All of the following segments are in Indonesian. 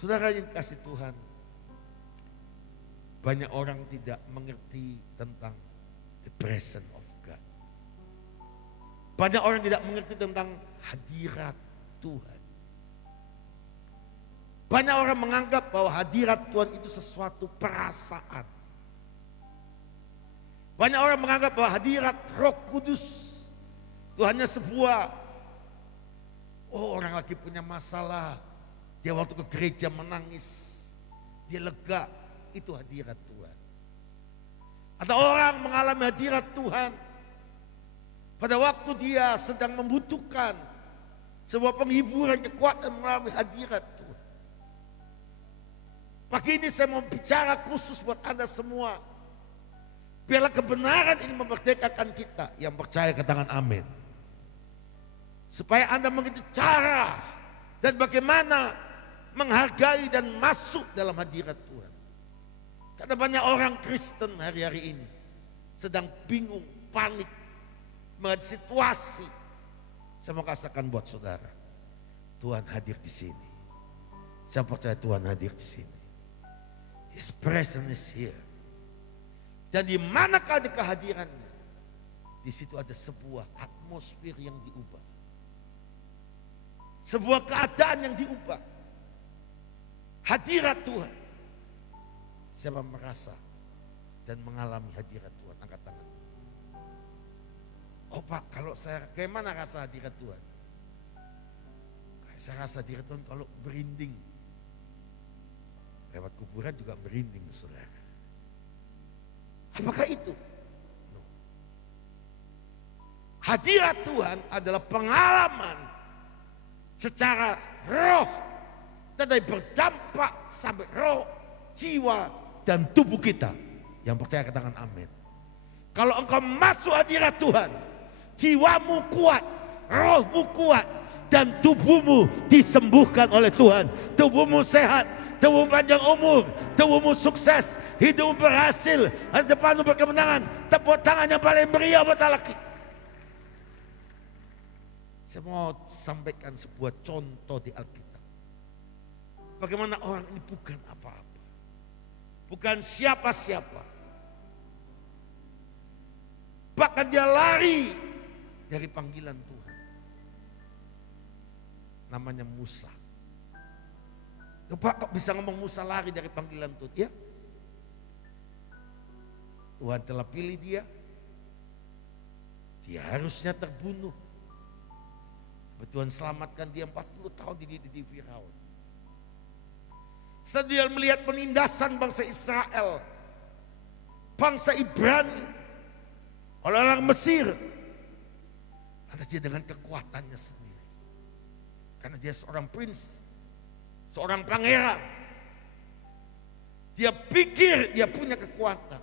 Saudara yang kasih Tuhan, banyak orang tidak mengerti tentang the presence of God. Banyak orang tidak mengerti tentang hadirat Tuhan. Banyak orang menganggap bahwa hadirat Tuhan itu sesuatu perasaan. Banyak orang menganggap bahwa hadirat Roh Kudus itu hanya sebuah, orang lagi punya masalah, dia waktu ke gereja menangis, dia lega, itu hadirat Tuhan. Ada orang mengalami hadirat Tuhan pada waktu dia sedang membutuhkan sebuah penghiburan, kekuatan mengalami hadirat Tuhan. Pagi ini saya mau bicara khusus buat Anda semua. Biarlah kebenaran ini memerdekakan kita. Yang percaya katakan amin. Supaya Anda mengerti cara dan bagaimana menghargai dan masuk dalam hadirat Tuhan. Karena banyak orang Kristen hari-hari ini sedang bingung, panik, menghadapi situasi. Saya mau katakan buat saudara, Tuhan hadir di sini. Saya percaya Tuhan hadir di sini. His presence is here. Dan di manakah ada kehadirannya, di situ ada sebuah atmosfer yang diubah. Sebuah keadaan yang diubah. Hadirat Tuhan. Siapa merasa dan mengalami hadirat Tuhan? Angkat tangan. Oh Pak, kalau saya, bagaimana rasa hadirat Tuhan? Saya rasa hadirat Tuhan kalau berinding. Lewat kuburan juga merinding, saudara. Apakah itu? No. Hadirat Tuhan adalah pengalaman secara roh, tetapi berdampak sampai roh, jiwa, dan tubuh kita. Yang percaya katakan amin. Kalau engkau masuk hadirat Tuhan, jiwamu kuat, rohmu kuat, dan tubuhmu disembuhkan oleh Tuhan. Tubuhmu sehat, tubuhmu panjang umur, tubuhmu sukses, hidupmu berhasil, depanmu berkemenangan. Tepuk tangan yang paling meriah buat laki. Saya mau sampaikan sebuah contoh di Alkitab. Bagaimana orang ini bukan apa-apa, bukan siapa-siapa, bahkan dia lari dari panggilan Tuhan. Namanya Musa. Pak kok bisa ngomong Musa lari dari panggilan Tuhan? Ya, Tuhan telah pilih dia. Dia harusnya terbunuh. Tuhan selamatkan dia 40 tahun di Firaun. Setelah dia melihat penindasan bangsa Israel, bangsa Ibrani oleh orang Mesir, atas dia dengan kekuatannya sendiri. Karena dia seorang prince, seorang pangeran. Dia pikir dia punya kekuatan.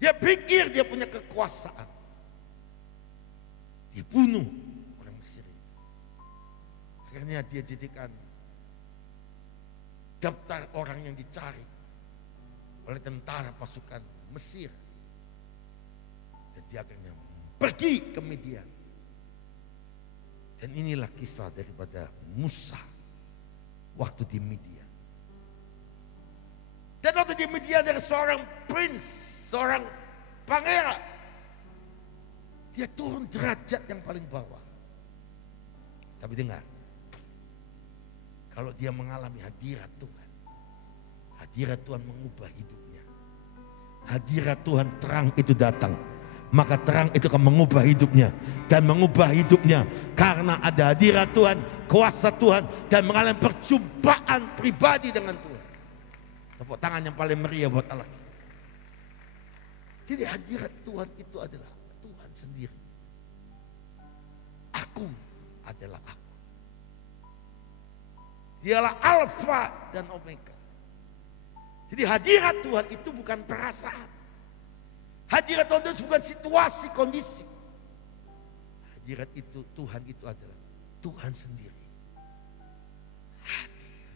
Dia pikir dia punya kekuasaan. Dia bunuh orang Mesir itu. Akhirnya dia jadikan daftar orang yang dicari oleh tentara pasukan Mesir. Dan dia akhirnya pergi ke Midian. Dan inilah kisah daripada Musa waktu di Midian. Dan waktu di Midian dari seorang prince, seorang pangeran, dia turun derajat yang paling bawah. Tapi dengar, kalau dia mengalami hadirat Tuhan, hadirat Tuhan mengubah hidupnya. Hadirat Tuhan, terang itu datang, maka terang itu akan mengubah hidupnya. Dan mengubah hidupnya karena ada hadirat Tuhan, kuasa Tuhan, dan mengalami perjumpaan pribadi dengan Tuhan. Tepuk tangan yang paling meriah buat Allah. Jadi hadirat Tuhan itu adalah Tuhan sendiri. Aku adalah aku. Dialah Alfa dan Omega. Jadi hadirat Tuhan itu bukan perasaan. Hadirat Tuhan itu bukan situasi, kondisi. Hadirat itu, Tuhan itu adalah Tuhan sendiri. Hadir.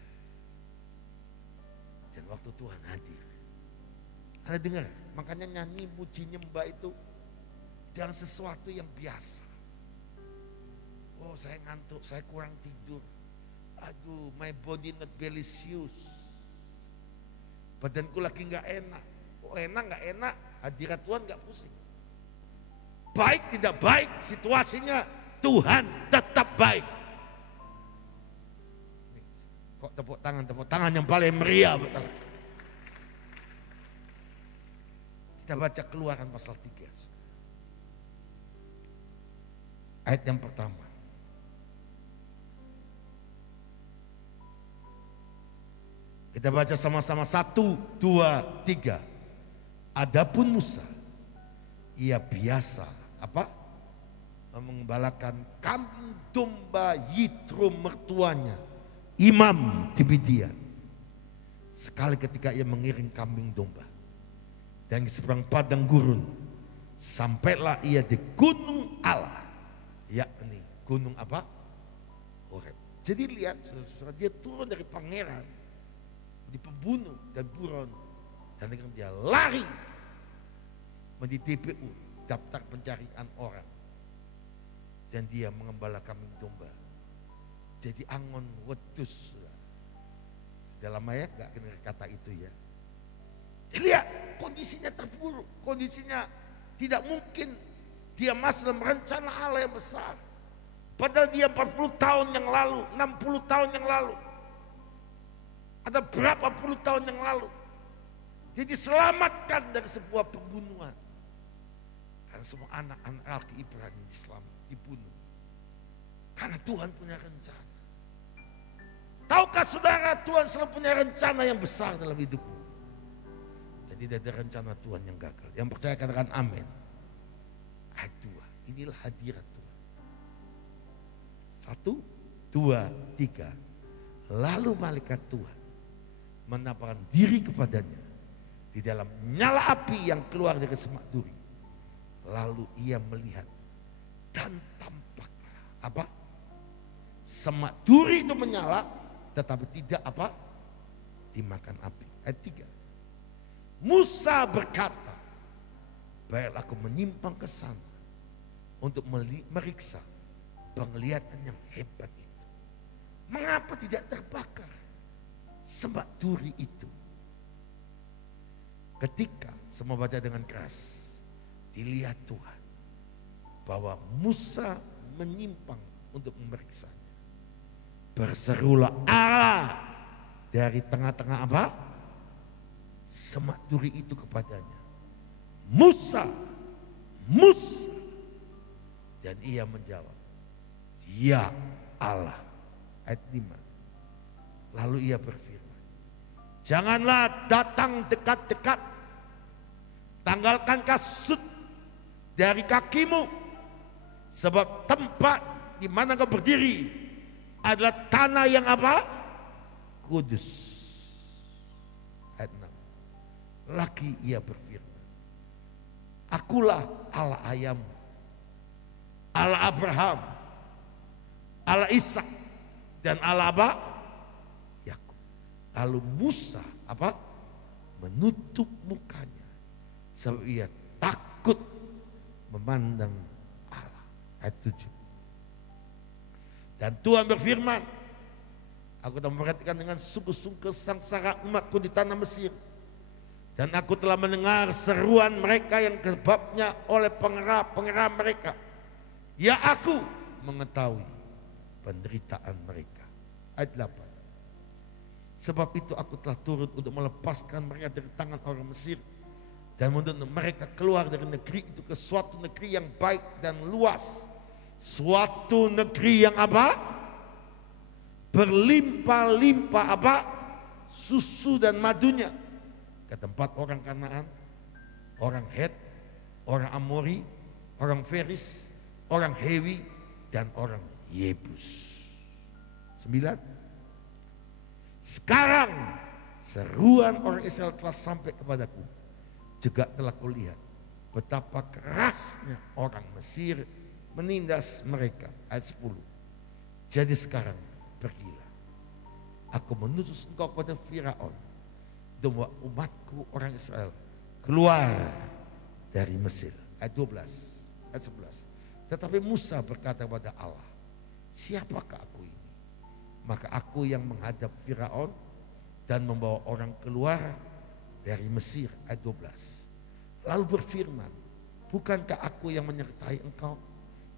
Dan waktu Tuhan hadir, Anda dengar, makanya nyanyi, muji, nyembah itu jangan sesuatu yang biasa. Oh saya ngantuk, saya kurang tidur. Aduh, my body not delicious. Badanku lagi nggak enak. Oh enak nggak enak, hadirat Tuhan nggak pusing. Baik tidak baik situasinya, Tuhan tetap baik. Kok tepuk tangan yang paling meriah betul. Kita baca Keluaran pasal 3. Ayat yang pertama. Kita baca sama-sama 1, 2, 3. Adapun Musa, ia biasa mengembalakan kambing domba Yitro mertuanya, imam di Midian. Sekali ketika ia mengiring kambing domba dan di seberang padang gurun, sampailah ia di gunung Allah, yakni gunung Horeb. Jadi lihat saudara, dia turun dari pangeran, di pembunuh dan buron, dan dia lari di DPU, daftar pencarian orang, dan dia mengembala kambing domba. Jadi angon wedus. Dalam ayat gak kena kata itu ya. Jadi lihat kondisinya terpuruk, kondisinya tidak mungkin dia masuk dalam rencana Allah yang besar. Padahal dia 40 tahun yang lalu, 60 tahun yang lalu, ada berapa puluh tahun yang lalu, dia diselamatkan dari sebuah pembunuhan. Karena semua anak-anak laki Ibrani dibunuh. Karena Tuhan punya rencana. Tahukah saudara, Tuhan selalu punya rencana yang besar dalam hidupmu. Dan tidak ada rencana Tuhan yang gagal. Yang percaya katakan amin. Ayat 2, inilah hadirat Tuhan. 1, 2, 3. Lalu malaikat Tuhan menampakkan diri kepadanya di dalam nyala api yang keluar dari semak duri. Lalu ia melihat dan tampaklah semak duri itu menyala, tetapi tidak dimakan api. Ayat 3. Musa berkata, baiklah aku menyimpang ke sana untuk meriksa penglihatan yang hebat itu. Mengapa tidak terbakar semak duri itu? Ketika semua baca dengan keras, dilihat Tuhan bahwa Musa menyimpang untuk memeriksanya. Berserulah Allah dari tengah-tengah semak duri itu kepadanya. Musa, Musa. Dan ia menjawab, ya Allah. Ayat 5. Lalu ia berfirman, janganlah datang dekat-dekat, tanggalkan kasut dari kakimu, sebab tempat di mana kau berdiri adalah tanah yang kudus. Ayat 6. Lagi ia berfirman, akulah Allah ayahmu, Allah Abraham, Allah Ishak, dan Allah Yakub. Lalu Musa menutup mukanya sebab ia takut memandang Allah. Ayat 7. Dan Tuhan berfirman, aku telah memperhatikan dengan sungguh-sungguh sengsara umatku di tanah Mesir, dan aku telah mendengar seruan mereka yang sebabnya oleh pengerah mereka. Ya aku mengetahui penderitaan mereka. Ayat 8. Sebab itu aku telah turun untuk melepaskan mereka dari tangan orang Mesir dan menuntun mereka keluar dari negeri itu ke suatu negeri yang baik dan luas, suatu negeri yang berlimpah-limpah susu dan madunya, ke tempat orang Kanaan, orang Het, orang Amori, orang Feris, orang Hewi, dan orang Yebus. 9. Sekarang seruan orang Israel telah sampai kepadaku, juga telah kulihat betapa kerasnya orang Mesir menindas mereka. Ayat 10. Jadi sekarang pergilah, aku menutus engkau kepada Firaun dan umatku orang Israel keluar dari Mesir. Ayat 12. Ayat 11. Tetapi Musa berkata kepada Allah, siapakah aku ini Maka aku yang menghadap Firaun dan membawa orang keluar dari Mesir. Ayat 12. Lalu berfirman, bukankah aku yang menyertai engkau?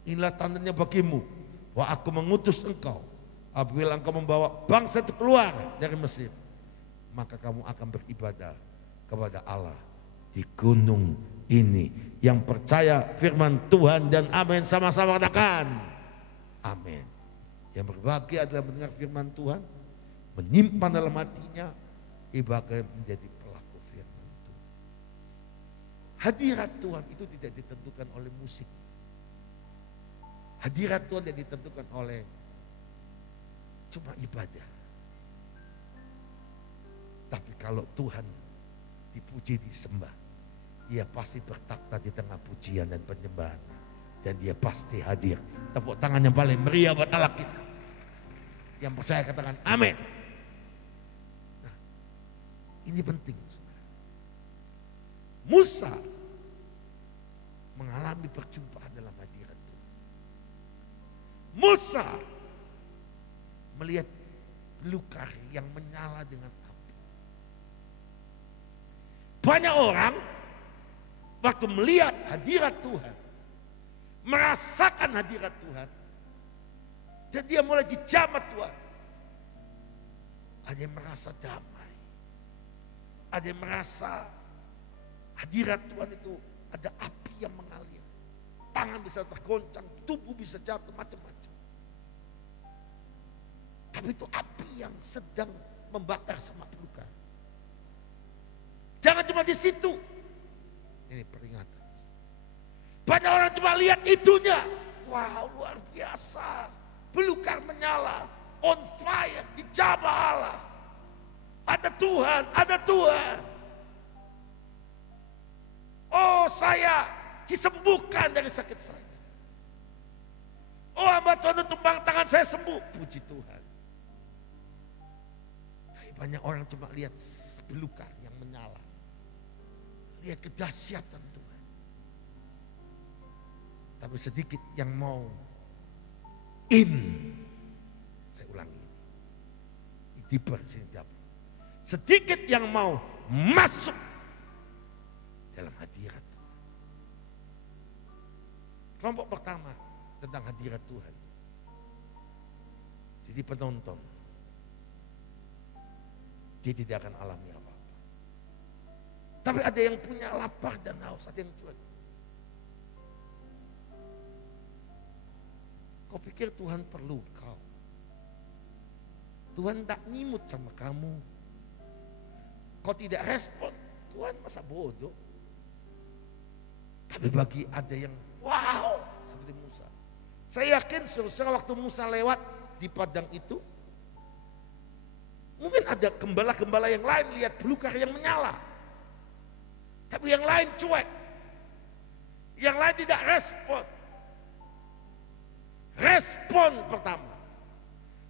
Inilah tandanya bagimu bahwa aku mengutus engkau. Apabila engkau membawa bangsa itu keluar dari Mesir, maka kamu akan beribadah kepada Allah di gunung ini. Yang percaya firman Tuhan dan amin sama-sama katakan amin. Yang berbahagia adalah mendengar firman Tuhan, menyimpan dalam hatinya, ibadah menjadi pelaku firman Tuhan. Hadirat Tuhan itu tidak ditentukan oleh musik. Hadirat Tuhan tidak ditentukan oleh cuma ibadah. Tapi kalau Tuhan dipuji, disembah, Dia pasti bertakhta di tengah pujian dan penyembahan. Dan Dia pasti hadir. Tepuk tangan yang paling meriah buat Allah kita. Yang percaya katakan amin. Nah, ini penting. Musa mengalami perjumpaan dalam hadirat Tuhan. Musa melihat belukar yang menyala dengan api. Banyak orang waktu melihat hadirat Tuhan, merasakan hadirat Tuhan, dan dia mulai dijamah Tuhan. Ada yang merasa damai, ada yang merasa hadirat Tuhan itu ada api yang mengalir, tangan bisa tergoncang, tubuh bisa jatuh, macam-macam. Tapi itu api yang sedang membakar semak belukar. Jangan cuma di situ. Ini peringatan. Banyak orang cuma lihat itunya. Wow, luar biasa. Belukar menyala, on fire, dijamah Allah. Ada Tuhan, ada Tuhan. Oh, saya disembuhkan dari sakit saya. Oh, hamba Tuhan untuk tangan saya sembuh. Puji Tuhan. Tapi banyak orang cuma lihat belukar yang menyala. Lihat kedahsyatan Tuhan. Tapi sedikit yang mau saya ulangi. Deeper, sedikit yang mau masuk dalam hadirat Tuhan. Kelompok pertama tentang hadirat Tuhan. Jadi penonton, dia tidak akan alami apa-apa. Tapi ada yang punya lapar dan haus, ada yang cuek. Kau pikir Tuhan perlu kau? Tuhan tak ngimut sama kamu. Kau tidak respon, Tuhan masa bodoh. Tapi bagi ada yang wow, seperti Musa. Saya yakin saudara waktu Musa lewat di padang itu, mungkin ada gembala-gembala yang lain lihat belukar yang menyala. Tapi yang lain cuek. Yang lain tidak respon. Respon pertama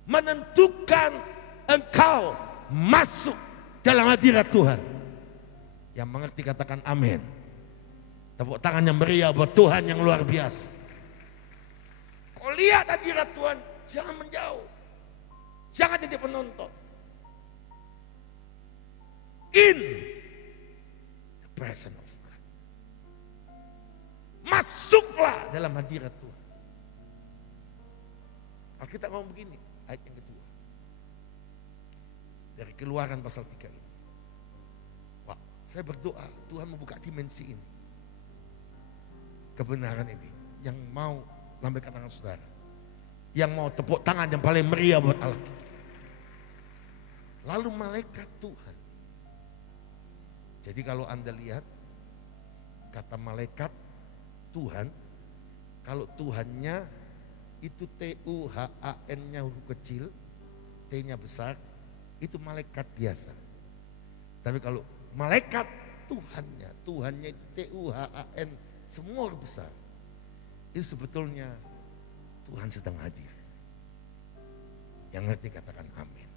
menentukan engkau masuk dalam hadirat Tuhan. Yang mengerti katakan amin. Tepuk tangan yang meriah buat Tuhan yang luar biasa. Kau lihat hadirat Tuhan, jangan menjauh. Jangan jadi penonton. In the presence of God. Masuklah dalam hadirat Tuhan. Alkitab ngomong begini, ayat yang kedua. Dari Keluaran pasal 3 ini. Wah, saya berdoa Tuhan membuka dimensi ini. Kebenaran ini. Yang mau lambaikan tangan saudara. Yang mau tepuk tangan yang paling meriah buat Allah. Lalu malaikat Tuhan. Jadi kalau Anda lihat kata malaikat Tuhan, kalau Tuhannya itu T-U-H-A-N-nya huruf kecil, T-nya besar, itu malaikat biasa. Tapi kalau malaikat Tuhannya itu T-U-H-A-N, semua huruf besar. Itu sebetulnya Tuhan sedang hadir. Yang ngerti katakan amin.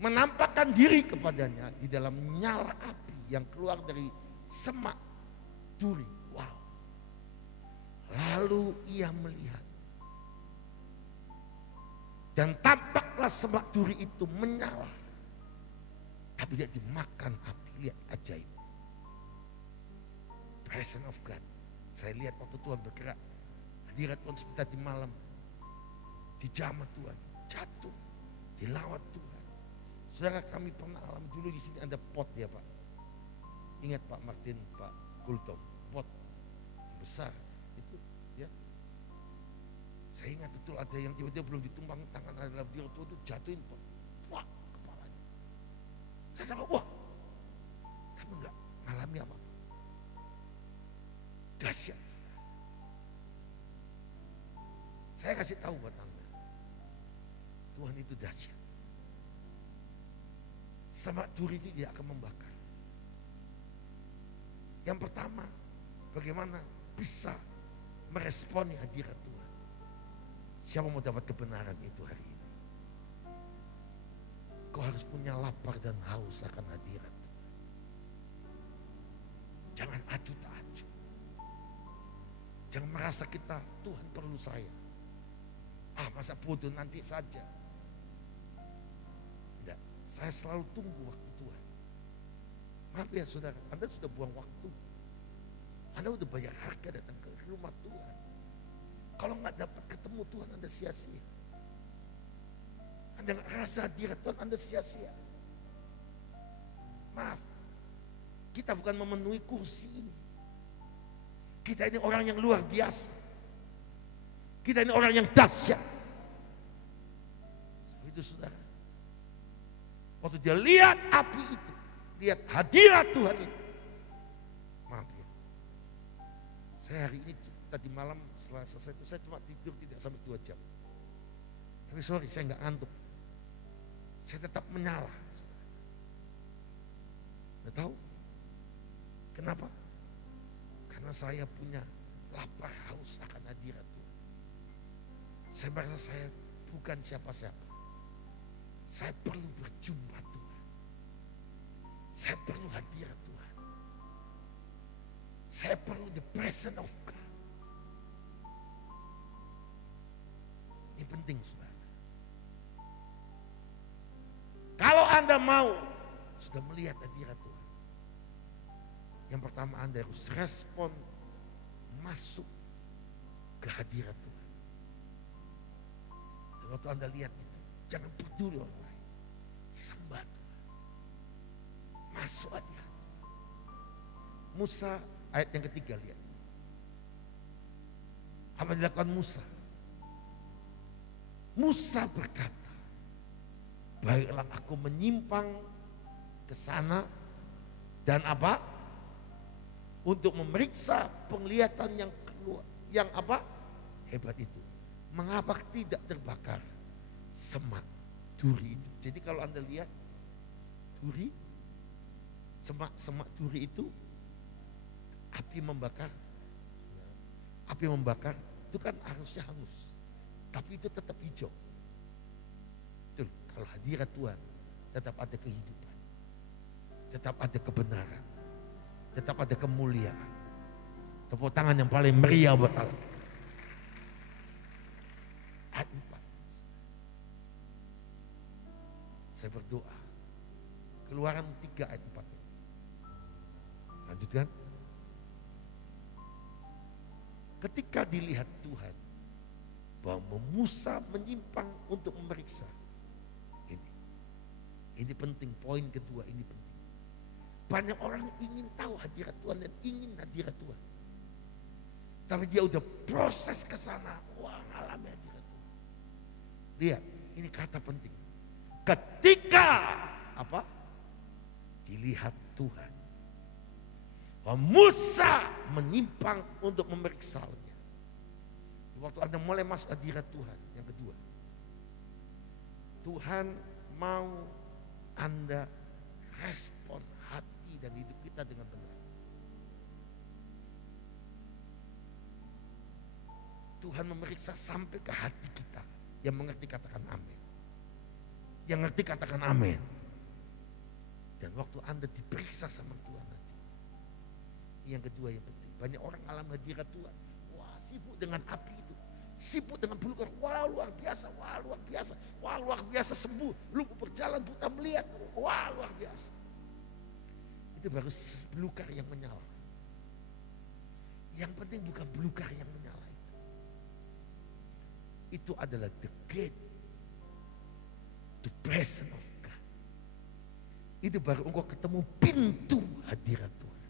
Menampakkan diri kepadanya di dalam nyala api yang keluar dari semak duri. Wow. Lalu ia melihat Dan tampaklah semak duri itu menyala. Tapi dia dimakan api. Lihat ajaib. Presence of God. Saya lihat waktu Tuhan bergerak. Hadirat Tuhan seperti tadi malam. Dijamah Tuhan. Jatuh. Dilawat Tuhan. Saudara, kami pernah alami dulu di sini ada pot ya Pak. Ingat Pak Martin, Pak Kultom. Pot besar. Itu ya. Saya ingat betul ada yang tiba-tiba belum ditumbang tangan adalah dia itu jatuhin pot. Wah, kepalanya. Saya sama wah. Tapi enggak ngalami apa-apa. Dahsyat. Saya kasih tahu buat Anda. Tuhan itu dahsyat. Semak duri itu dia akan membakar. Yang pertama, bagaimana bisa meresponi hadirat Tuhan. Siapa mau dapat kebenaran itu hari ini? Kau harus punya lapar dan haus akan hadirat Tuhan. Jangan acuh tak acuh. Jangan merasa kita, Tuhan perlu saya. Masa bodoh nanti saja. Tidak, saya selalu tunggu waktu Tuhan. Maaf ya saudara, Anda sudah buang waktu. Anda sudah bayar harga datang ke rumah Tuhan. Kalau nggak dapat ketemu Tuhan, Anda sia-sia. Anda nggak rasa hadirat Tuhan, Anda sia-sia. Maaf, kita bukan memenuhi kursi ini. Kita ini orang yang luar biasa. Kita ini orang yang dahsyat. Itu saudara. Waktu dia lihat api itu, lihat hadirat Tuhan itu. Maaf ya. Saya hari ini tadi malam setelah selesai itu saya cuma tidur tidak sampai 2 jam. Tapi sorry, saya nggak ngantuk. Saya tetap menyala. Anda tahu? Kenapa? Karena saya punya lapar haus akan hadirat Tuhan. Saya merasa saya bukan siapa-siapa. Saya perlu berjumpa Tuhan. Saya perlu hadirat Tuhan. Saya perlu the presence of God. Ini penting saudara. Kalau Anda mau sudah melihat hadirat Tuhan. Yang pertama Anda harus respon masuk ke hadirat Tuhan. Dan waktu Anda lihat itu, jangan peduli orang lain. Sembah Tuhan. Masuk aja. Musa ayat yang ketiga lihat. Apa yang dilakukan Musa? Musa berkata, baiklah aku menyimpang ke sana dan apa? Untuk memeriksa penglihatan yang keluar, yang apa? Hebat itu. Mengapa tidak terbakar semak duri itu? Jadi kalau Anda lihat duri, semak duri itu api membakar. Api membakar itu kan harusnya hangus, tapi itu tetap hijau. Betul, kalau hadirat Tuhan tetap ada kehidupan, tetap ada kebenaran, tetap ada kemuliaan. Tepuk tangan yang paling meriah buat Allah. Ayat 4. Saya berdoa. Keluaran 3 ayat 4. Lanjutkan. Ketika dilihat Tuhan bahwa Musa menyimpang untuk memeriksa. Ini penting, poin kedua ini penting. Banyak orang ingin tahu hadirat Tuhan dan ingin hadirat Tuhan. Tapi dia udah proses ke sana, wah ngalami hadirat Tuhan. Lihat, ini kata penting. Ketika apa? Dilihat Tuhan. Bahwa Musa menyimpang untuk memeriksanya. Waktu Anda mulai masuk hadirat Tuhan, yang kedua. Tuhan mau Anda respon hati dan hidup kita dengan benar. Tuhan memeriksa sampai ke hati kita. Yang mengerti katakan amin. Yang ngerti katakan amin. Dan waktu Anda diperiksa sama Tuhan nanti. Yang kedua yang penting. Banyak orang alam hadirat Tuhan. Wah, sibuk dengan api itu. Sibuk dengan pelukar. Wah, wah luar biasa, wah luar biasa, wah luar biasa sembuh, lumpuh berjalan, buta melihat, wah luar biasa. Itu baru belukar yang menyala. Yang penting bukan belukar yang menyala itu. Itu adalah the gate to presence of God. Itu baru engkau ketemu pintu hadirat Tuhan.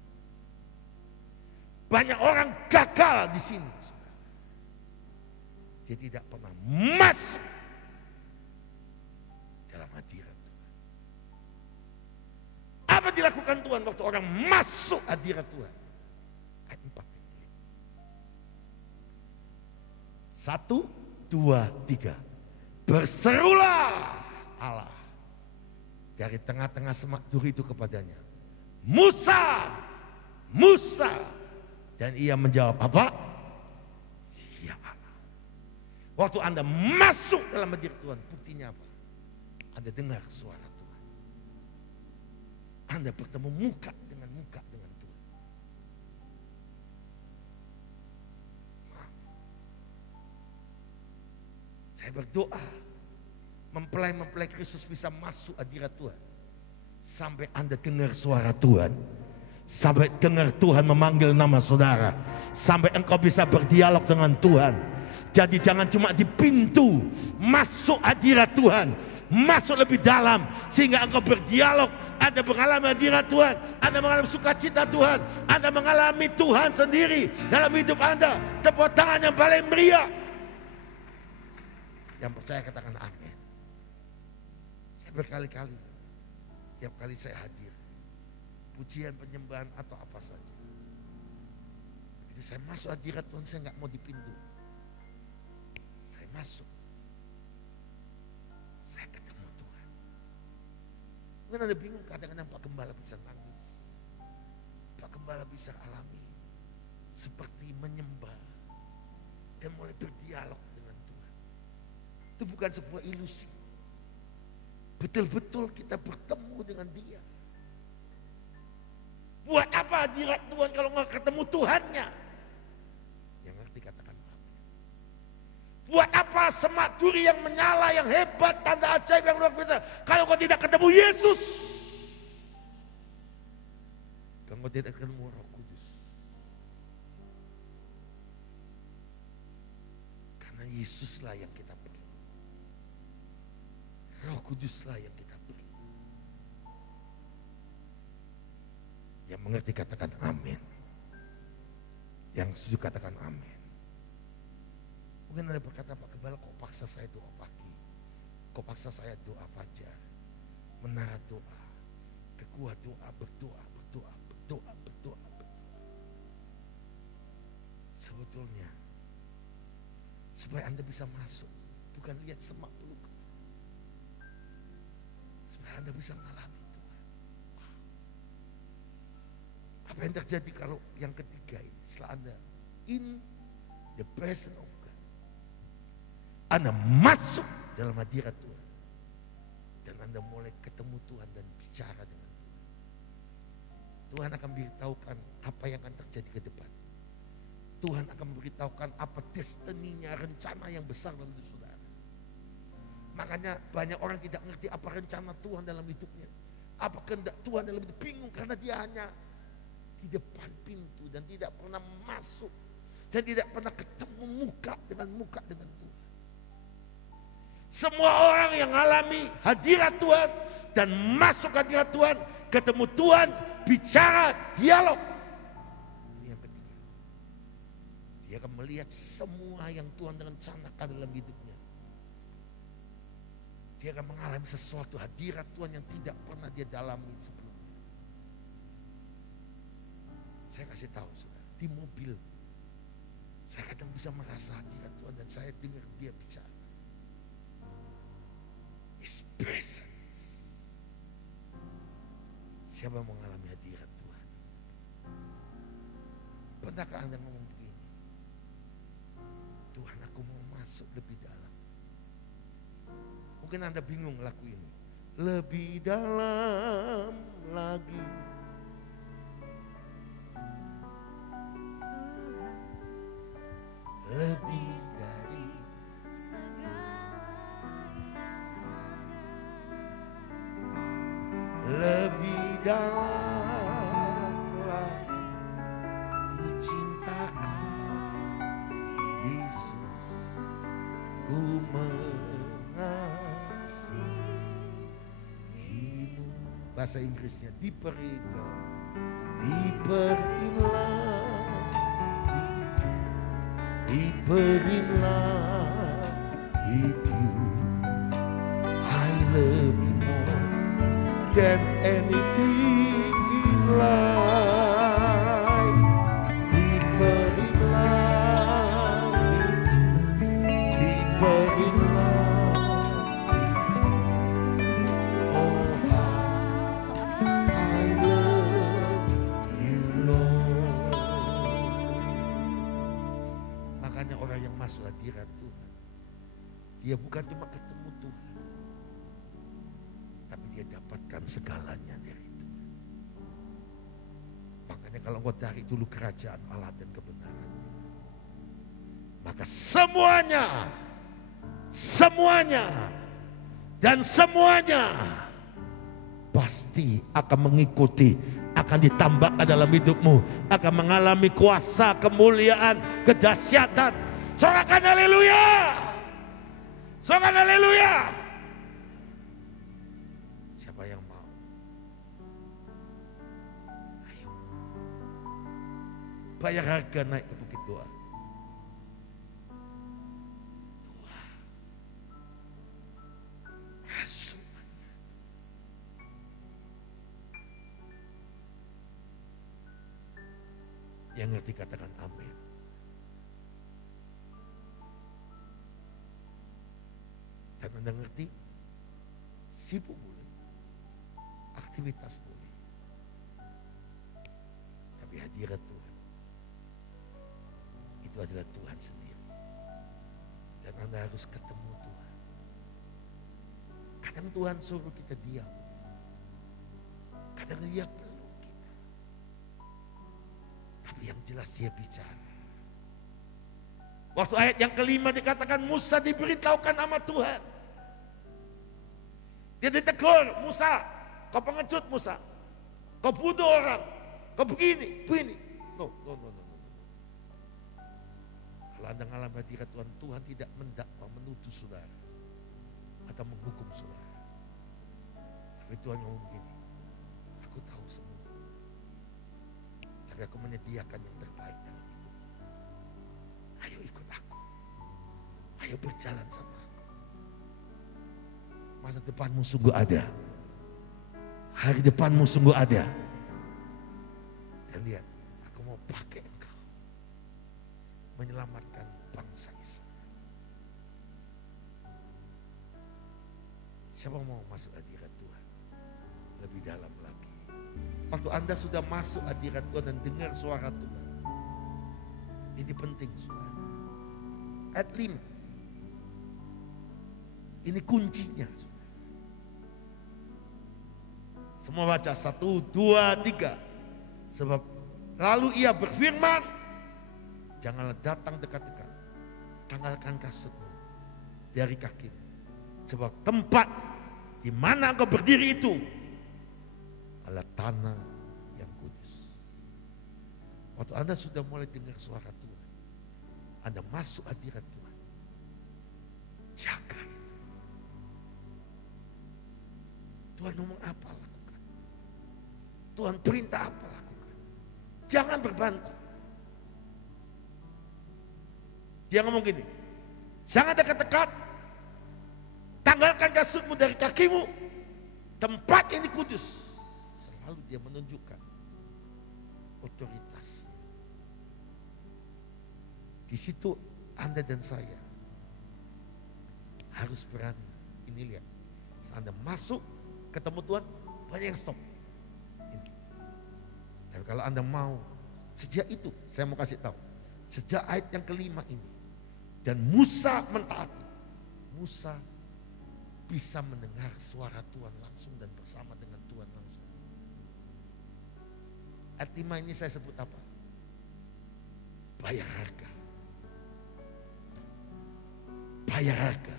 Banyak orang gagal di sini. Saudara. Dia tidak pernah masuk dalam hadirat Tuhan. Apa dilakukan Tuhan waktu orang masuk hadirat Tuhan? Ayat 4. 1, 2, 3. Berserulah Allah dari tengah-tengah semak duri itu kepadanya. Musa, Musa. Dan ia menjawab apa? Siapa? Waktu Anda masuk dalam hadirat Tuhan, buktinya apa? Anda dengar suara Tuhan. Anda bertemu muka dengan Tuhan. Saya berdoa mempelai-mempelai Kristus bisa masuk hadirat Tuhan. Sampai Anda dengar suara Tuhan. Sampai dengar Tuhan memanggil nama saudara. Sampai engkau bisa berdialog dengan Tuhan. Jadi jangan cuma di pintu masuk hadirat Tuhan. Masuk lebih dalam sehingga engkau berdialog. Anda mengalami hadirat Tuhan. Anda mengalami sukacita Tuhan. Anda mengalami Tuhan sendiri dalam hidup Anda. Tepuk tangan yang paling meriah. Yang percaya katakan amin. Saya berkali-kali, tiap kali saya hadir, pujian, penyembahan atau apa saja, begitu saya masuk hadirat Tuhan, saya nggak mau di pintu. Saya masuk, saya ketemu Tuhan. Mungkin Anda bingung, kadang-kadang Pak Gembala bisa nangis, Pak Gembala bisa alami seperti menyembah dan mulai berdialog. Itu bukan sebuah ilusi. Betul-betul kita bertemu dengan Dia. Buat apa hadirat Tuhan kalau nggak ketemu Tuhannya? Yang ngerti katakan amin. Buat apa semak duri yang menyala, yang hebat, tanda ajaib yang luar biasa, kalau kau tidak ketemu Yesus? Kalau kau tidak ketemu Roh Kudus. Karena Yesuslah yang kita perlu. Roh Kuduslah yang kita beri. Yang mengerti katakan amin. Yang setuju katakan amin. Mungkin Anda berkata, Pak Gembala, kok paksa saya doa pagi, kok paksa saya doa fajar, menara doa, kekuat doa, berdoa. Sebetulnya supaya Anda bisa masuk, bukan lihat semak peluk, Anda bisa mengalami Tuhan. Apa yang terjadi kalau yang ketiga ini, setelah Anda in the presence of God, Anda masuk dalam hadirat Tuhan, dan Anda mulai ketemu Tuhan dan bicara dengan Tuhan. Tuhan akan memberitahukan apa yang akan terjadi ke depan. Tuhan akan memberitahukan apa destininya, rencana yang besar dalam hidup saudara. Makanya banyak orang tidak ngerti apa rencana Tuhan dalam hidupnya. Apa kehendak Tuhan dalam hidup, bingung karena dia hanya di depan pintu dan tidak pernah masuk. Dan tidak pernah ketemu muka dengan Tuhan. Semua orang yang alami hadirat Tuhan dan masuk hadirat Tuhan, ketemu Tuhan, bicara, dialog. Ini yang ketiga. Dia akan melihat semua yang Tuhan rencanakan dalam hidupnya. Dia akan mengalami sesuatu hadirat Tuhan yang tidak pernah dia dalami sebelumnya. Saya kasih tahu saudara, di mobil saya kadang bisa merasa hadirat Tuhan dan saya dengar dia bicara. His presence. Siapa yang mengalami hadirat Tuhan? Pernahkah Anda ngomong begini? Tuhan, aku mau masuk lebih dalam. Mungkin Anda bingung lagu ini. Lebih dalam lagi. Lebih dari dalamlah ku cintakan Yesus, ku mengasihimu. Bahasa Inggrisnya diperinlah itu. I love you more than anything in life. Diperinlah itu, diperinlah itu. Oh, I love you, Lord. Makanya orang yang masuk hadirat Tuhan, dia bukan cuma ketemu Tuhan, tapi dia dapatkan segalanya dari Tuhan. Makanya kalau engkau cari dulu kerajaan Allah dan kebenaran, maka semuanya dan semuanya pasti akan mengikuti, akan ditambahkan dalam hidupmu, akan mengalami kuasa, kemuliaan, kedahsyatan. Sorakan haleluya! Sorakan haleluya! Siapa yang mau? Ayo. Bayar harga naik ke Bukit Doa. Masuk. Yang ngerti katakan amin. Dan Anda ngerti, sibuk boleh, aktivitas boleh, tapi hadirat Tuhan itu adalah Tuhan sendiri. Dan Anda harus ketemu Tuhan. Kadang Tuhan suruh kita diam, kadang dia peluk kita, tapi yang jelas dia bicara. Waktu ayat yang kelima dikatakan Musa diberitahukan nama Tuhan. Dia ditegur, Musa, kau pengecut Musa, kau bunuh orang, kau begini. No. Kalau Anda mengalami hadirat Tuhan, Tuhan tidak mendakwa, menuduh saudara atau menghukum saudara. Tapi Tuhan ngomong begini, aku tahu semua, tapi aku menyediakan yang terbaik dalam hidup. Ayo ikut aku, ayo berjalan sama aku. Masa depanmu sungguh ada, hari depanmu sungguh ada. Dan lihat, aku mau pakai engkau menyelamatkan bangsa Israel. Siapa mau masuk hadirat Tuhan lebih dalam lagi? Waktu Anda sudah masuk hadirat Tuhan dan dengar suara Tuhan, ini penting saudara. Ayat 5, ini kuncinya. Semua baca 1, 2, 3. Sebab lalu ia berfirman, janganlah datang dekat-dekat, tanggalkan kasutmu dari kakimu. Sebab tempat di mana engkau berdiri itu adalah tanah yang kudus. Waktu Anda sudah mulai dengar suara Tuhan, Anda masuk hadirat Tuhan, jaga itu. Tuhan ngomong apa lakukan, Tuhan perintah apa lakukan. Jangan berbantu. Dia ngomong gini, jangan dekat-dekat, tanggalkan kasutmu dari kakimu, tempat ini kudus. Selalu dia menunjukkan otoritas. Di situ Anda dan saya harus berani. Ini lihat, Anda masuk ketemu Tuhan, banyak yang stop. Ini. Tapi kalau Anda mau, sejak itu saya mau kasih tahu, sejak ayat yang kelima ini, dan Musa mentaati, Musa bisa mendengar suara Tuhan langsung dan bersama dengan Tuhan langsung. Ayat 5 ini saya sebut apa? Bayar harga. Bayar harga.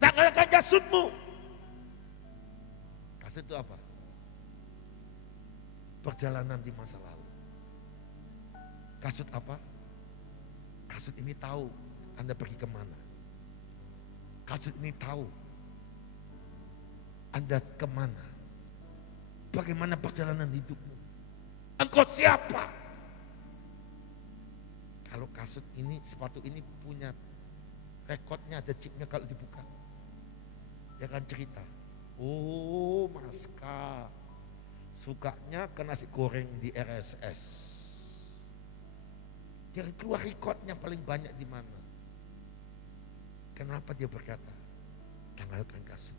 Tanggalkan kasutmu. Kasut itu apa? perjalanan di masa lalu. Kasut apa? Kasut ini tahu Anda pergi kemana. Kasut ini tahu Anda kemana. Bagaimana perjalanan hidupmu. Engkau siapa? Kalau kasut ini, sepatu ini punya rekodnya, ada chipnya kalau dibuka. Dia akan cerita. Oh, Maska sukanya ke nasi goreng di RSS. Dia keluar rekodnya paling banyak di mana. Kenapa dia berkata, tanggalkan kasut.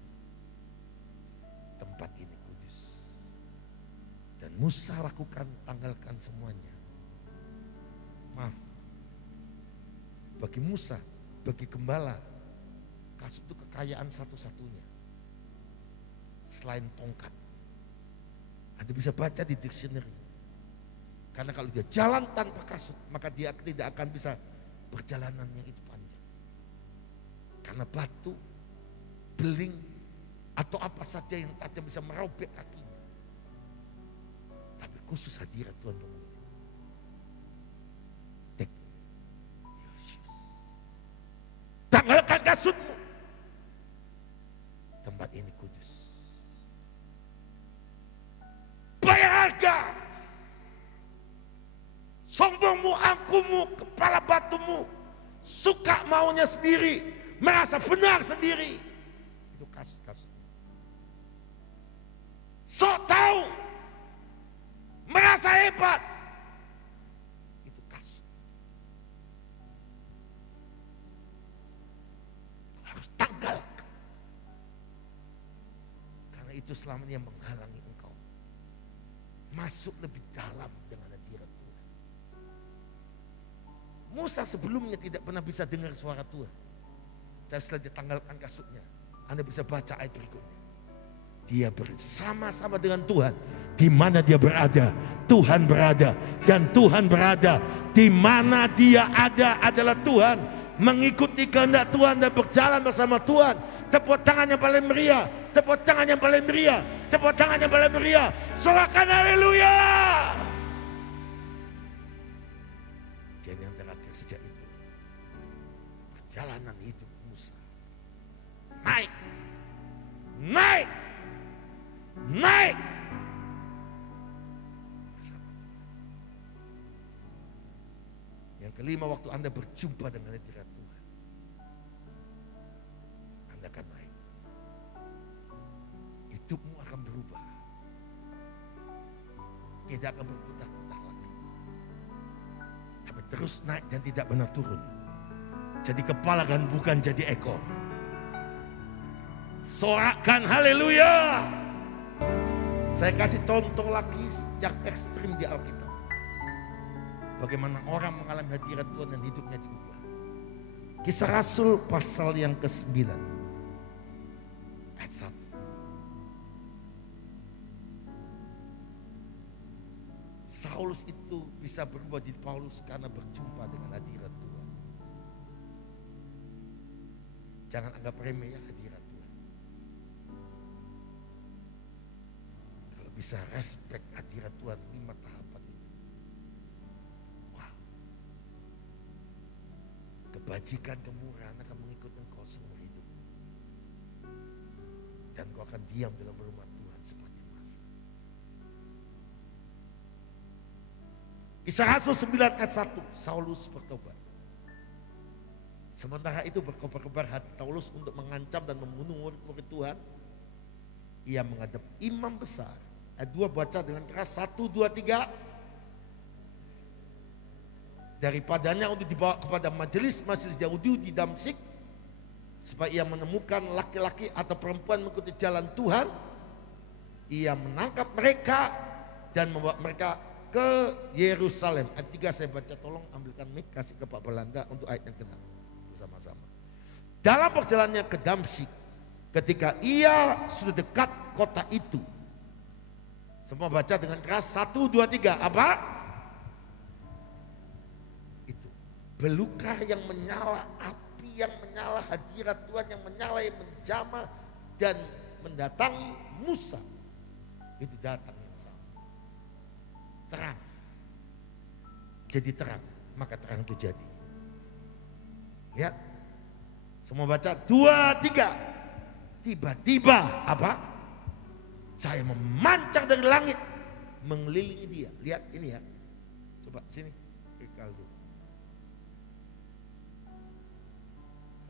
Tempat ini kudus. Dan Musa lakukan, tanggalkan semuanya. Maaf. Bagi Musa, bagi gembala, kasut itu kekayaan satu-satunya. Selain tongkat. Anda bisa baca di dictionary. Karena kalau dia jalan tanpa kasut, maka dia tidak akan bisa perjalanannya itu panjang. Karena batu, beling, atau apa saja yang tajam bisa merobek kakinya. Tapi khusus hadirat Tuhan temui. Tanggalkan kasutmu. Tempat ini kudus. Bayar harga. Sombongmu, angkumu, kepala batumu, suka maunya sendiri, merasa benar sendiri. Itu kasut-kasut. Sok tahu, merasa hebat. Itu kasut. Harus tanggalkan. Karena itu selamanya menghalangi engkau masuk lebih dalam dengan hadirat Tuhan. Musa sebelumnya tidak pernah bisa dengar suara Tuhan. Tapi setelah ditanggalkan kasutnya, Anda bisa baca ayat berikutnya. Dia bersama-sama dengan Tuhan. Di mana dia berada, Tuhan berada. Dan Tuhan berada. Di mana dia ada adalah Tuhan. Mengikuti kehendak Tuhan dan berjalan bersama Tuhan. Tepuk tangan yang paling meriah. Tepuk tangan yang paling meriah. Tepuk tangan yang paling meriah. Sorakan haleluya. Dan yang terakhir sejak itu, perjalanan hidup Musa naik, naik, naik bersama Tuhan. Yang kelima, waktu Anda berjumpa dengan hadirat Tuhan, Anda akan naik. Hidupmu akan berubah. Tidak akan berputar-putar lagi. Tapi terus naik dan tidak pernah turun. Jadi kepala kan bukan jadi ekor. Sorakan haleluya. Saya kasih contoh lagi yang ekstrim di Alkitab. Bagaimana orang mengalami hadirat Tuhan dan hidupnya diubah. Kisah Rasul pasal yang ke-9 ayat 1. Saulus itu bisa berubah jadi Paulus karena berjumpa dengan hadirat Tuhan. Jangan anggap remeh ya hadirat Tuhan. Kalau bisa respect hadirat Tuhan 5 tahapan itu. Wow. Kebajikan, kemurahan akan mengikut engkau seumur hidup. Dan kau akan diam dalam rumah Tuhan sepanjang masa. Kisah Rasul 9 ayat 1, Saulus bertobat. Sementara itu berkobar-kobar hati Saulus untuk mengancam dan membunuh murid-murid Tuhan. Ia menghadap imam besar. Ayat 2 baca dengan keras, 1, 2, 3. Daripadanya untuk dibawa kepada majelis Yahudi di Damsyik, supaya ia menemukan laki-laki atau perempuan mengikuti jalan Tuhan. Ia menangkap mereka dan membawa mereka ke Yerusalem. Ayat 3 saya baca, tolong ambilkan mic, kasih ke Pak Belanda untuk ayat yang kena bersama-sama. Dalam perjalanannya ke Damsyik, ketika ia sudah dekat kota itu, semua baca dengan keras, 1, 2, 3. Apa? Itu belukar yang menyala, api yang menyala, hadirat Tuhan yang menyala, yang menjamah dan mendatangi Musa. Itu datang yang sama. terang. Jadi terang, maka terang itu jadi. Lihat, semua baca 2, 3. Tiba-tiba apa? Cahaya memancar dari langit, mengelilingi dia. Lihat ini ya, coba sini, Kaldu.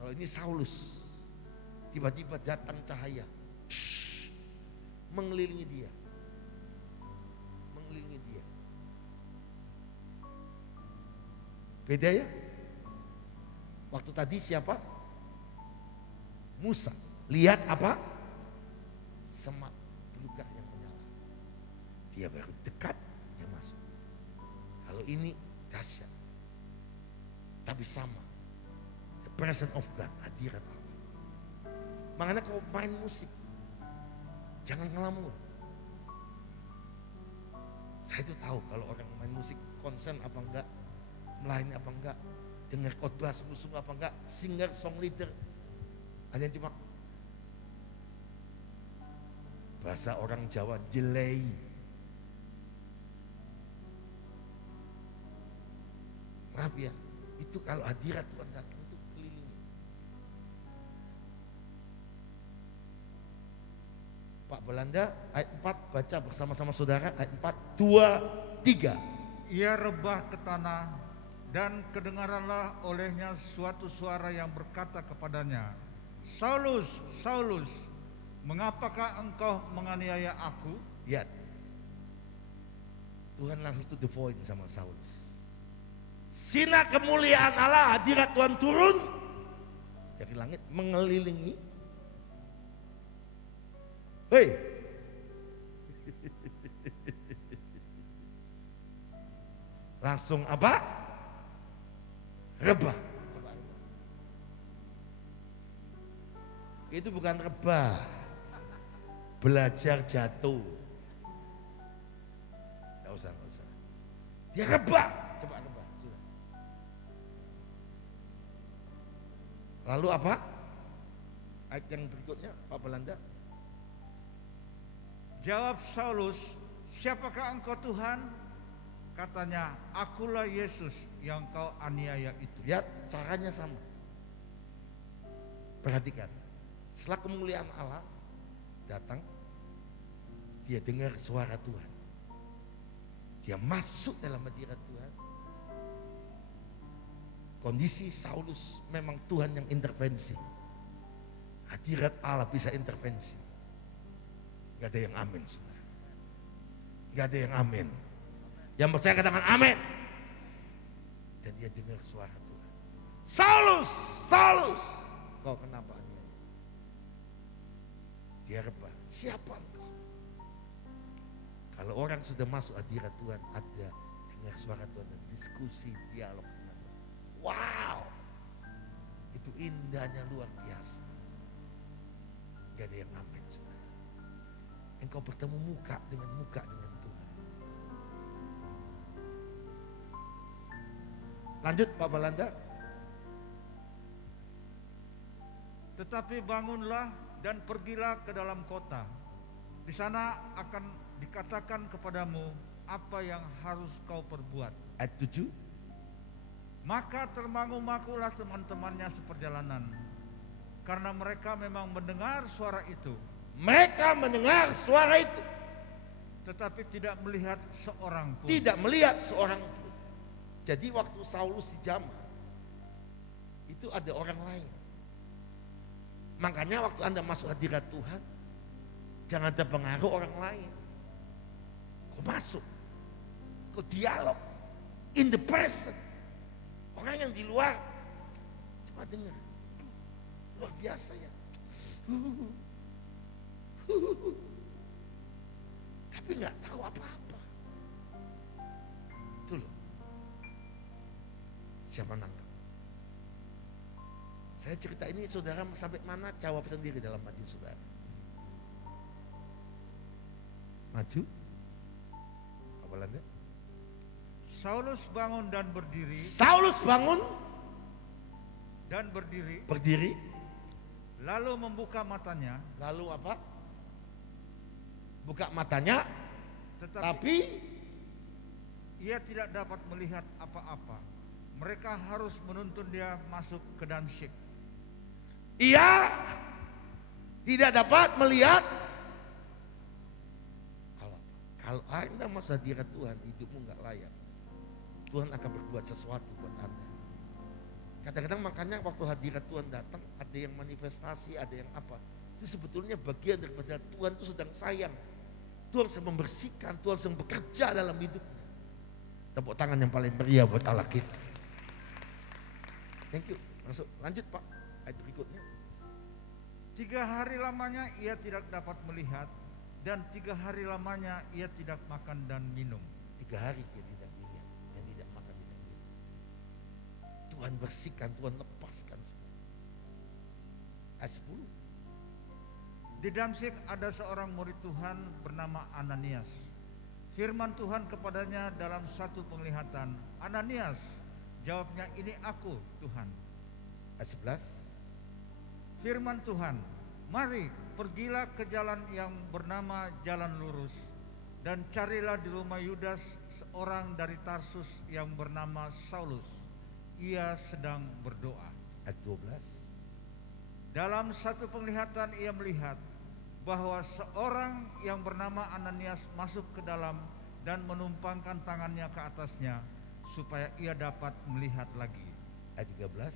Kalau ini Saulus, tiba-tiba datang cahaya, mengelilingi dia, mengelilingi dia. Beda ya? Waktu tadi siapa? Musa. Lihat apa? Semak belukar yang menyala. Dia baru dekat, dia masuk. Kalau ini dahsyat. Tapi sama. The presence of God, hadirat Allah. Makanya kalau main musik, jangan ngelamun. Saya itu tahu kalau orang main musik konsen apa enggak, melayani apa enggak, dengar khotbah sungguh-sungguh apa enggak, singer, song leader. Ada yang cuma bahasa orang Jawa jelei. Maaf ya, itu kalau hadirat Tuhan datang itu keliling. Pak Belanda ayat 4 baca bersama-sama saudara, ayat 4, 2, 3. Ia rebah ke tanah dan kedengaranlah olehnya suatu suara yang berkata kepadanya, Saulus, Saulus, mengapakah engkau menganiaya aku? Lihat, Tuhan langsung to the point sama Saulus. Sinar kemuliaan Allah, hadirat Tuhan turun dari langit mengelilingi. Hei, langsung apa? Rebah. Itu bukan rebah, belajar jatuh. Gak usah, gak usah. Dia rebah, coba rebah. Sudah. Lalu apa? Ayat yang berikutnya, Pak Belanda. Jawab Saulus, siapakah engkau Tuhan? Katanya, akulah Yesus yang kau aniaya itu. Lihat caranya sama. Perhatikan. Setelah kemuliaan Allah datang, dia dengar suara Tuhan. Dia masuk dalam hadirat Tuhan. Kondisi Saulus memang Tuhan yang intervensi. Hadirat Allah bisa intervensi. Gak ada yang amin, saudara. Gak ada yang amin. Yang percaya katakan amin. Dan dia dengar suara Tuhan. Saulus, Saulus, kau kenapa aniaya? Dia rebah. Siapa engkau? Kalau orang sudah masuk hadirat Tuhan, ada dengar suara Tuhan dan diskusi, dialog. Wow, itu indahnya luar biasa. Gak ada yang amin, saudara. Engkau bertemu muka dengan Tuhan. Lanjut Pak Belanda. Tetapi bangunlah dan pergilah ke dalam kota. Di sana akan dikatakan kepadamu apa yang harus kau perbuat. Ayat 7. Maka termangu-mangulah teman-temannya seperjalanan, karena mereka memang mendengar suara itu. Mereka mendengar suara itu, tetapi tidak melihat seorang pun. tidak melihat seorang pun. Jadi waktu Saulus dijamah, itu ada orang lain. Makanya waktu Anda masuk hadirat Tuhan, jangan terpengaruh orang lain. Kau masuk, kau dialog, in the present. Orang yang di luar cuma dengar, luar biasa ya. Tapi nggak tahu apa-apa. Itu loh. Siapa nangkap? Saya cerita ini saudara sampai mana jawab sendiri dalam hati saudara. Maju. Apa lagi? Saulus bangun dan berdiri. Saulus bangun dan berdiri. Berdiri. Lalu membuka matanya. Lalu apa? Buka matanya. Tapi ia tidak dapat melihat apa-apa. Mereka harus menuntun dia masuk ke Damsyik. Ia tidak dapat melihat. Kalau Anda masuk hadirat Tuhan, hidupmu nggak layak. Tuhan akan berbuat sesuatu buat Anda. Kadang-kadang makanya waktu hadirat Tuhan datang, ada yang manifestasi, ada yang apa. Itu sebetulnya bagian daripada Tuhan itu sedang sayang. Tuhan sedang membersihkan, Tuhan sedang bekerja dalam hidupnya. Tepuk tangan yang paling meriah buat Allah kita. Thank you. Lanjut Pak, ayat berikutnya. 3 hari lamanya ia tidak dapat melihat, dan 3 hari lamanya ia tidak makan dan minum. 3 hari dia tidak lihat, dia tidak makan, tidak minum. Tuhan bersihkan, Tuhan lepaskan semua. Ayat 10. Di Damsyik ada seorang murid Tuhan bernama Ananias. Firman Tuhan kepadanya dalam satu penglihatan, "Ananias." Jawabnya, "Ini aku, Tuhan." Ayat 11. Firman Tuhan, "Mari, pergilah ke jalan yang bernama Jalan Lurus, dan carilah di rumah Yudas seorang dari Tarsus yang bernama Saulus. Ia sedang berdoa." Ayat 12. Dalam satu penglihatan ia melihat bahwa seorang yang bernama Ananias masuk ke dalam dan menumpangkan tangannya ke atasnya supaya ia dapat melihat lagi. Ayat 13.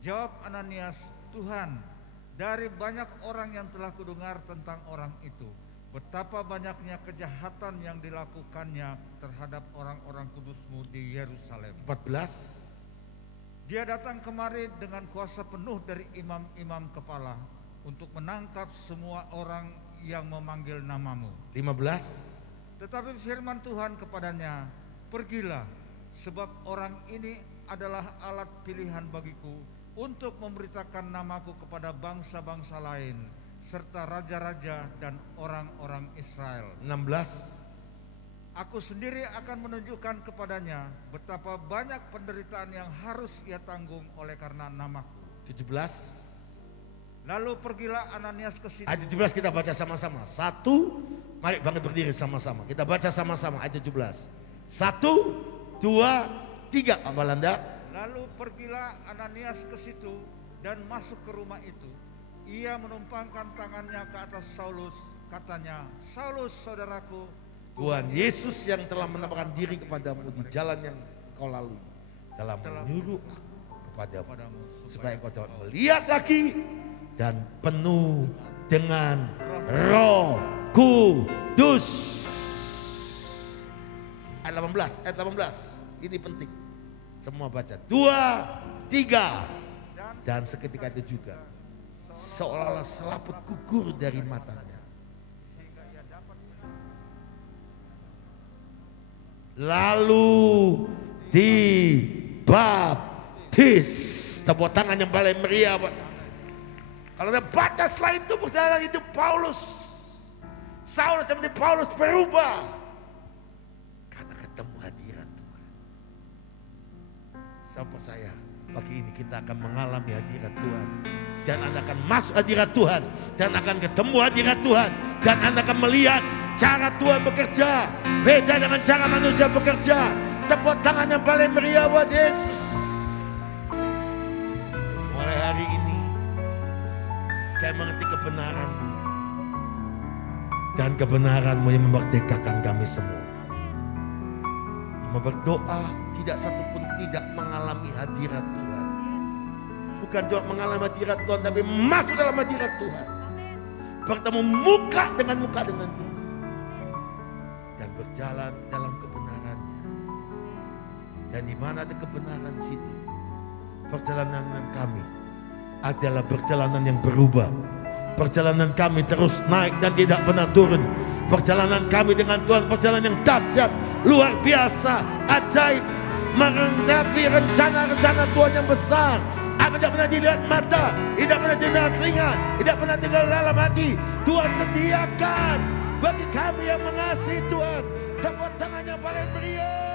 Jawab Ananias, "Tuhan, dari banyak orang yang telah kudengar tentang orang itu, betapa banyaknya kejahatan yang dilakukannya terhadap orang-orang kudus-Mu di Yerusalem." 14. Dia datang kemari dengan kuasa penuh dari imam-imam kepala untuk menangkap semua orang yang memanggil nama-Mu. 15. Tetapi firman Tuhan kepadanya, "Pergilah, sebab orang ini adalah alat pilihan bagiku untuk memberitakan namaku kepada bangsa-bangsa lain, serta raja-raja dan orang-orang Israel." 16. Aku sendiri akan menunjukkan kepadanya betapa banyak penderitaan yang harus ia tanggung oleh karena namaku. 17. Lalu pergilah Ananias ke situ. Ayat 17 kita baca sama-sama. 1, mari bangkit berdiri sama-sama. Kita baca sama-sama ayat 17. 1, 2, 3. Hafal Anda. Lalu pergilah Ananias ke situ dan masuk ke rumah itu. Ia menumpangkan tangannya ke atas Saulus. Katanya, "Saulus, saudaraku, Tuhan Yesus yang telah menampakkan diri kepadamu di jalan yang kau lalui, telah menyuruh aku kepadamu supaya kau dapat melihat lagi dan penuh dengan Roh Kudus." Ayat 18, ini penting. Semua baca. 2, 3. Dan seketika itu juga seolah-olah selaput gugur dari matanya. Lalu dibaptis. Tepuk tangan yang paling meriah. Kalau kita baca setelah itu perjalanan hidup Paulus, Saulus seperti Paulus berubah karena ketemu hadirat Tuhan. Saya percaya pagi ini kita akan mengalami hadirat Tuhan, dan Anda akan masuk hadirat Tuhan, dan akan ketemu hadirat Tuhan, dan Anda akan melihat cara Tuhan bekerja beda dengan cara manusia bekerja. Tepuk tangan yang paling meriah buat Yesus. Mulai hari ini kami mengerti kebenaran-Mu, dan kebenaran-Mu yang memerdekakan kami semua. Kami berdoa tidak satupun tidak mengalami hadirat Tuhan. Bukan cuma mengalami hadirat Tuhan, tapi masuk dalam hadirat Tuhan, bertemu muka dengan Tuhan, dan berjalan dalam kebenarannya. Dan di mana ada kebenaran situ, perjalanan kami adalah perjalanan yang berubah. Perjalanan kami terus naik dan tidak pernah turun. Perjalanan kami dengan Tuhan perjalanan yang dahsyat, luar biasa, ajaib, menghadapi rencana-rencana Tuhan yang besar. Apa tidak pernah dilihat mata, tidak pernah dilihat telinga, tidak pernah tinggal dalam hati. Tuhan sediakan bagi kami yang mengasihi Tuhan. Tepuk tangan yang paling meriah.